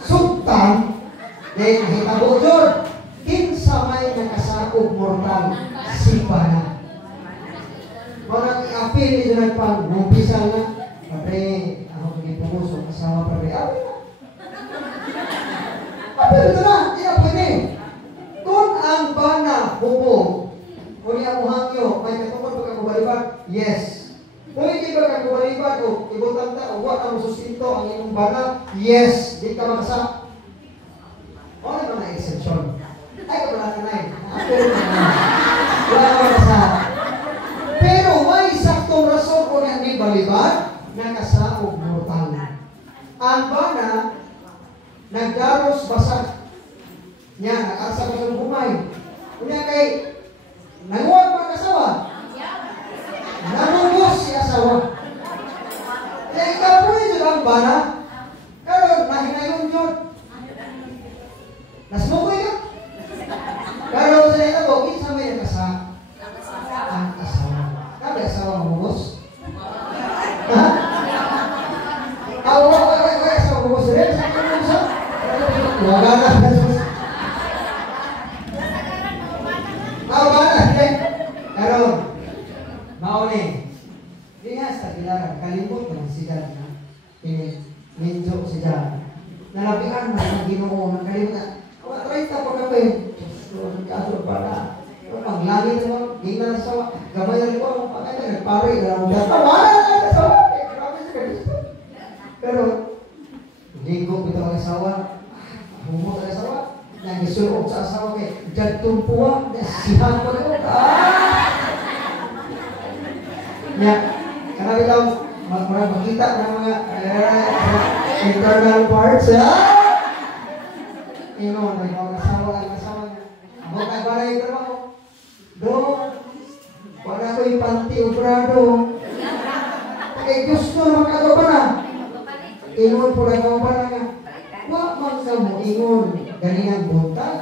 subtan, then hitabo dyan, kinsa may nakasaog mortal, si bana. Parang i-appeal nito ng pag-umpisa na, pare, ako pag-ipugos, o kasama pare, appeal na. Appeal ito na, hindi na pwede. Kung ang bana, bubong, kung niya mo hangyo, may katungkol pagkakabaliban, yes. Kung hindi ba kakabaliban o ibutang ta o wala mo susinto ang inyong bana, yes, di ka makasa. O na mga exception. Ay, wala ka na eh. Wala ka makasa. Pero may saktong rason kung hindi baliban, basa. Nya, nag-asa ko sa bumay. Kunya kay, nanguwag mga kasawa. Nanungos si asawa. Kaya ikaw po yun ang bana. Pero, nahinayon yun. Nasmukoy yun. Pero, sa ito po, kinsa may nakasa. Ang asawa. Kaya asawa mamugos? Ha? Wala asawa mamugos rin? Sa mamugos? Wala na. Karon, mauni. Diha sa kilaran, kalimot man siya na. Minjo siya. Nalapian man ang Ginoo, nakalimot na. Wa 30 pa ka pa. So, nagkaso pa na. Ang langit mo, gina sa gamay ko, pagka nagpare na ang data. Wala na sa. Grabe sa Kristo. Pero ligo bitaw ang asawa. Humot ang asawa. Nang isulog sa asawa kay jadtong puwa, sihan ko na. Ya, karena kita makita ng mga internal parts, may mga asawa niya. Ako kay baray trabaho. Wala ko yung panty obrado. Kaya gusto na magkagawa pa na. Ingon po na gawa pa na nga. Wag man ka mo ingon. Ganinang buntag.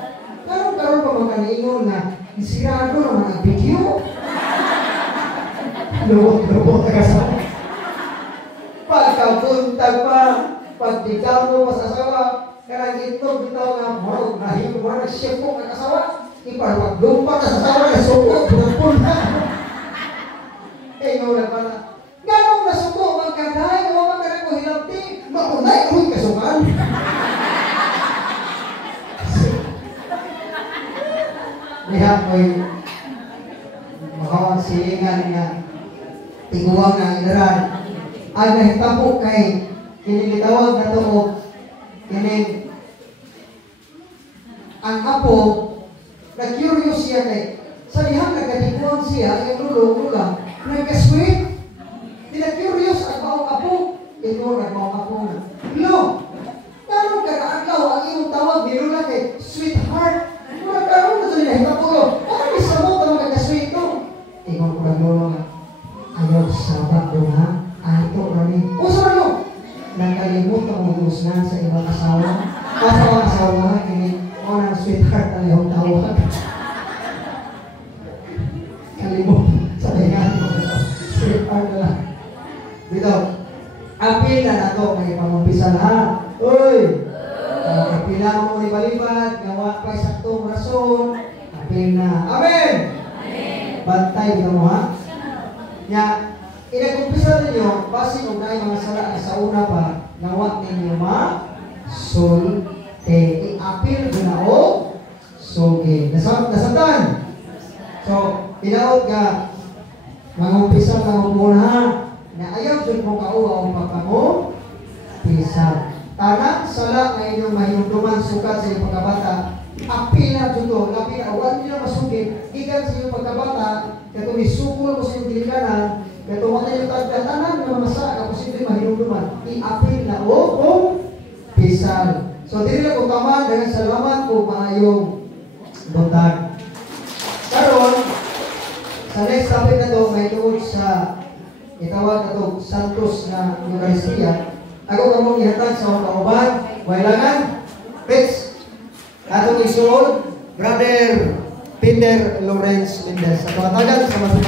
Karon pa magkaniingon na isirado naman ang video. Lubot ka sa pagkabuntag pa, pagbigaw mo sa asawa, karang itlog bitaw nga mo, nahimo mo na chef mo ka asawa, ipaglupa ka sa asawa na suko, punta. Eh, wala pa na. Ganong nasuko, magkadahay, huwag ka rin ko hilapti, maunay, kung kasukan. Lihat ko yung makawang silingan nga tiguang na ilaran. Ang nahitabo kay kinilitawag na to kining ang apo na-curious siya kay sa lihang nagkatiguan siya yung lulong-lula nagka-sweet na-curious ang baong apo ito nagbaong apo na lo karon ka naaglaw ang iyong tawag nilula kay sweetheart karon na ito nahitabo lo ano isa mo ito nagka-sweet to tingnan ko lang lolo nga ayaw sabat doon ha. Ito kami. Usa mo. Nakalimot ang umusnan sa ibang asawa. Asawa ini orang sweetheart ang iyong tawag. Kalimot. Sabihan mo. Sweetheart na lang. Dito. Apil na na ito. May pamumpisan ha. Uy! Apila mo libalibad. Gawa pa saktong rason. Apil na. Amen! Bantay dito mo ha. Ya, inagumpisa ninyo, base kung na mga sala sa una pa, nawat ninyo sulti. I-apil ginao, sugi. Nasabtan? So, tinaot ka, mangumpisa ka muna, na ayaw dyan mo kauwa o papamo, pisa. Tanak, sala na inyong mahimduman sukat sa inyong pagkabata, apil na dyan to, labi na, huwag nyo masugit, ikan sa inyong pagkabata, kato misukul mo sa inyong dilikanan, kato mga yung tagdatanan na masa, kapos ito'y mahimduman, i-apil na o pisal. So, dili na kung tama, dengan salamat kung maayong buntag. Karon, sa next topic na to, may tuod sa itawag na to, Santos na Eucharistia. Ako kamong ihatag sa mga kauban, wailangan, Pets, atong isulod, Brother Peter Lawrence Mendez. At mga tagal sa mga